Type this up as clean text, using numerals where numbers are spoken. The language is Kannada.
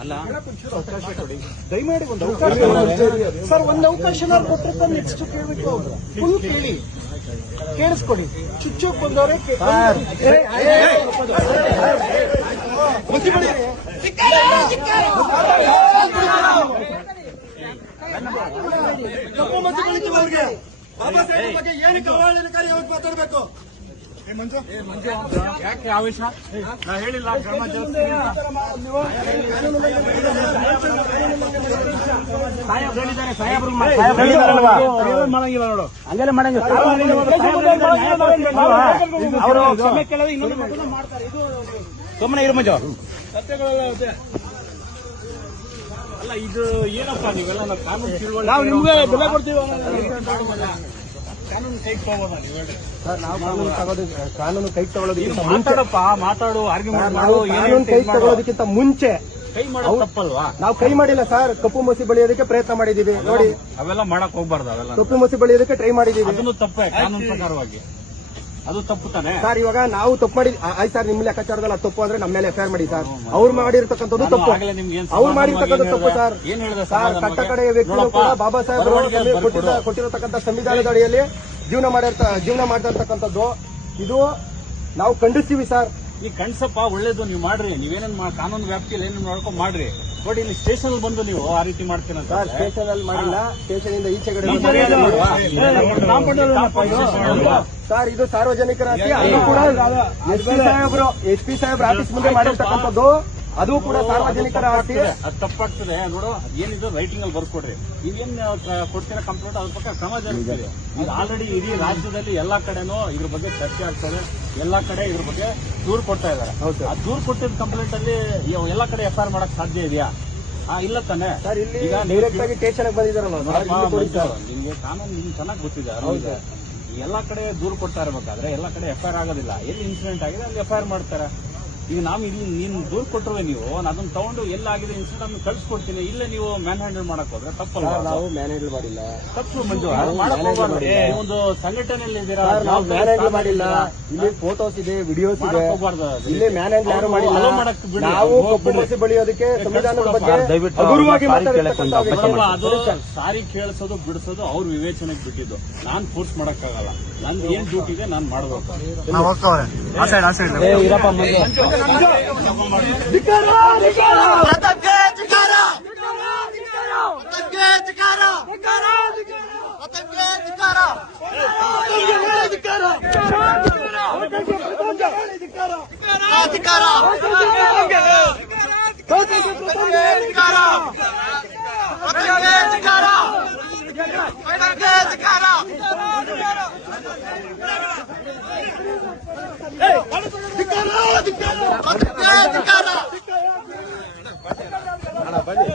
ಅಲ್ಲ ಅವಕಾಶ ಕೊಡಿ ದಯಮಾಡಿ ಒಂದು ಅವಕಾಶ ಸರ್. ಒಂದು ಅವಕಾಶ ಕೊಟ್ಟರೆ ನೆಕ್ಸ್ಟ್ ಕೇಳಬೇಕು. ಫುಲ್ ಕೇಳಿ ಕೇಳಿಸ್ಕೊಡಿ. ಚುಚ್ಚೋಕ್ ಬಂದವರೇ ಕಪ್ಪು ಮಸಿ ಬಳಿತವ್ರಿಗೆ ಬಾಬಾ ಸಾಹೇಬ್ ಬಗ್ಗೆ ಏನಕ್ಕೆ ಅವಹೇಳನಕಾರಿ ಅವ್ರಿಗೆ ಮಾತಾಡಬೇಕು? ಯಾಕೆ ಆವೇಶ? ನಾ ಹೇಳಿಲ್ಲ ಕ್ರಮ ಮಾಡಂಗಿಲ್ಲ ನೋಡು, ಹಂಗೆಲ್ಲ ಮಾಡಂಗಿಲ್ಲ. ಅವರು ಕ್ಷಮೆ ಕೇಳೋದು ಇನ್ನೊಂದು ಮಾಡ್ತಾರೆ. ಇದು ಸುಮ್ಮನೆ ಇರು ಮಂಜು. ಅಲ್ಲ ಇದು ಏನಪ್ಪ ನೀವೆಲ್ಲ ಕಾನೂನು ತಿಳುವಳಿ ನಾವು ನಿಮ್ಗೆ ಬೆಲೆ ಕೊಡ್ತೀವಿ. ಕಾನೂನು ಕೈ ತಗೋಬೋದಾ ನೀವು ಹೇಳಿ ಸರ್? ನಾವು ಕಾನೂನು ಕೈ ತಗೊಳ್ಳೋದಕ್ಕಿಂತ ಮಾತಾಡಪ್ಪ, ಮಾತಾಡು, ಆರ್ಗ್ಯುಮೆಂಟ್ ಮಾಡು. ಕಾನೂನು ಕೈ ತಗೊಳ್ಳೋದಕ್ಕಿಂತ ಮುಂಚೆ ಕೈ ಮಾಡೋದು ತಪ್ಪಲ್ವಾ? ನಾವು ಕೈ ಮಾಡಿಲ್ಲ ಸರ್. ಕಪ್ಪು ಮಸಿ ಬಳಿಯೋದಕ್ಕೆ ಪ್ರಯತ್ನ ಮಾಡಿದೀವಿ ನೋಡಿ. ಅವೆಲ್ಲ ಮಾಡಕ್ ಹೋಗ್ಬಾರ್ದು. ಅವೆಲ್ಲ ಕಪ್ಪು ಮಸಿ ಬಳಿಯೋದಕ್ಕೆ ಟ್ರೈ ಮಾಡಿದೀವಿ. ಅದನ್ನು ತಪ್ಪೇ ಕಾನೂನು ಪ್ರಕಾರವಾಗಿ. ಅದು ತಪ್ಪು ತಾನೆ ಸರ್. ಇವಾಗ ನಾವು ತಪ್ಪು ಮಾಡಿ ಆಯ್ತು ಸರ್. ನಿಮ್ಮ ಲೆಕ್ಕಾಚಾರದಲ್ಲಿ ಅದು ತಪ್ಪು ಅಂದ್ರೆ ನಮ್ಮ ಮೇಲೆ ಎಫ್ಐಆರ್ ಮಾಡಿ ಸರ್. ಅವ್ರು ಮಾಡಿರ್ತಕ್ಕಂಥದ್ದು ತಪ್ಪು. ಅವ್ರು ಮಾಡಿರ್ತಕ್ಕಂಥ ತಪ್ಪು ಸರ್. ಏನ್ ಹೇಳಿದೆ ಸರ್? ಕಟ್ಟ ಕಡೆಯ ವ್ಯಕ್ತಿಗಳು ಕೂಡ ಬಾಬಾ ಸಾಹೇಬ್ ಕೊಟ್ಟಿರತಕ್ಕಂಥ ಸಂವಿಧಾನದ ಅಡಿಯಲ್ಲಿ ಜೀವನ ಮಾಡ್ತಾ ಇರ್ತಕ್ಕಂಥದ್ದು ಇದು ನಾವು ಖಂಡಿಸ್ತೀವಿ ಸರ್. ಈ ಕಣ್ಸಪ್ಪ ಒಳ್ಳೇದು, ನೀವು ಮಾಡ್ರಿ. ನೀವೇನೇನ್ ಕಾನೂನು ವ್ಯಾಪ್ತಿಯಲ್ಲಿ ಏನೇನು ನೋಡ್ಕೊಂಡು ಮಾಡ್ರಿ. ಬಟ್ ಇಲ್ಲಿ ಸ್ಟೇಷನ್ ಬಂದು ನೀವು ಆ ರೀತಿ ಮಾಡ್ತೀರ ಸರ್. ಸ್ಟೇಷನ್ ಅಲ್ಲಿ ಮಾಡಿಲ್ಲ. ಸ್ಟೇಷನ್ ಇಂದ ಈಚೆ ಕಡೆ ಸರ್. ಇದು ಸಾರ್ವಜನಿಕರ ಆಸ್ತಿ. ಅದು ಕೂಡ ಎಸ್ ಪಿ ಸಾಹೇಬ್ರ ಆಫೀಸ್ ಮುಂದೆ ಮಾಡಿರ್ತಕ್ಕಂಥದ್ದು. ಅದು ಕೂಡ ಸಾರ್ವಜನಿಕರ ಆಸ್ತಿ. ಅದು ತಪ್ಪಾಗ್ತದೆ ನೋಡು. ಏನಿದು ರೈಟಿಂಗ್ ಅಲ್ಲಿ ಬರ್ಕೊಡ್ರಿ. ನೀವೇನ್ ಕೊಡ್ತೀರಾ ಕಂಪ್ಲೇಂಟ್, ಅದ್ರ ಪಕ್ಕ ಕ್ರಮ ಜರುಗಿಸ್ತೀರಿ. ಇದು ಆಲ್ರೆಡಿ ಇಡೀ ರಾಜ್ಯದಲ್ಲಿ ಎಲ್ಲಾ ಕಡೆನೂ ಇದ್ರ ಬಗ್ಗೆ ಚರ್ಚೆ ಆಗ್ತದೆ. ಎಲ್ಲಾ ಕಡೆ ಇದ್ರ ಬಗ್ಗೆ ದೂರು ಕೊಡ್ತಾ ಇದಾರೆ. ಆ ದೂರು ಕೊಟ್ಟಿದ್ದ ಕಂಪ್ಲೇಂಟ್ ಅಲ್ಲಿ ಎಲ್ಲಾ ಕಡೆ ಎಫ್ಐಆರ್ ಮಾಡಕ್ ಸಾಧ್ಯ ಇದೆಯಾ? ಇಲ್ಲ ತಾನೆ ಸರ್. ಇಲ್ಲಿ ಡೈರೆಕ್ಟ್ ಆಗಿ ಸ್ಟೇಷನ್ ಬಂದಿದ್ದಾರಲ್ಲ ನಿಮ್ಗೆ ಕಾನೂನು ನಿಮ್ಗೆ ಚೆನ್ನಾಗಿ ಗೊತ್ತಿದೆ. ಎಲ್ಲಾ ಕಡೆ ದೂರು ಕೊಡ್ತಾ ಇರಬೇಕಾದ್ರೆ ಎಲ್ಲಾ ಕಡೆ ಎಫ್ಐಆರ್ ಆಗೋದಿಲ್ಲ. ಎಲ್ಲಿ ಇನ್ಸಿಡೆಂಟ್ ಆಗಿದೆ ಅಲ್ಲಿ ಎಫ್ಐಆರ್ ಮಾಡ್ತಾರೆ. ಈಗ ನಾವು ಇಲ್ಲಿ ನೀನು ದೂರು ಕೊಟ್ಟರುವೆ ನೀವು ಅದನ್ನ ತಗೊಂಡು ಎಲ್ಲಾಗಿದೆ ಇನ್ಸಿಡೆಂಟ್ ಅನ್ನು ಕಳ್ಸಿಕೊಡ್ತೀನಿ. ಇಲ್ಲೇ ನೀವು ಮ್ಯಾನ್ ಹ್ಯಾಂಡಲ್ ಮಾಡಕ್ ಹೋದ್ರೆ ತಪ್ಪಲ್ಲ. ನಾವು ಮ್ಯಾನ್ ಹ್ಯಾಂಡಲ್ ಮಾಡಿಲ್ಲ. ತಪ್ಪು ಮಂಜು. ಒಂದು ಸಂಘಟನೆಯಲ್ಲಿ ಇದ್ದೀರಾ, ನಾವು ಮ್ಯಾನ್ ಹ್ಯಾಂಡಲ್ ಮಾಡಿಲ್ಲ. ಇಲ್ಲಿ ಫೋಟೋಸ್ ಇದೆ, ವಿಡಿಯೋಸ್ ಇದೆ. ಇಲ್ಲಿ ಮ್ಯಾನ್ ಹ್ಯಾಂಡಲ್ ಯಾರು ಮಾಡಿಲ್ಲ. ನಾವು ಕಪ್ಪು ಮಸಿ ಬಳಿಯೋದಕ್ಕೆ ಸಂವಿಧಾನದ ಬಗ್ಗೆ ಹಗುರವಾಗಿ ಅದು ಸಾರಿ ಕೇಳಿಸೋದು ಬಿಡಿಸೋದು ಅವ್ರ ವಿವೇಚನೆಗೆ ಬಿಟ್ಟಿದ್ದು. ನಾನ್ ಫೋರ್ಸ್ ಮಾಡಕ್ಕಾಗಲ್ಲ. ನಂದು ಏನ್ ಡ್ಯೂಟಿ ಇದೆ ನಾನು ಮಾಡಬೇಕು. ಬನ್ನಿ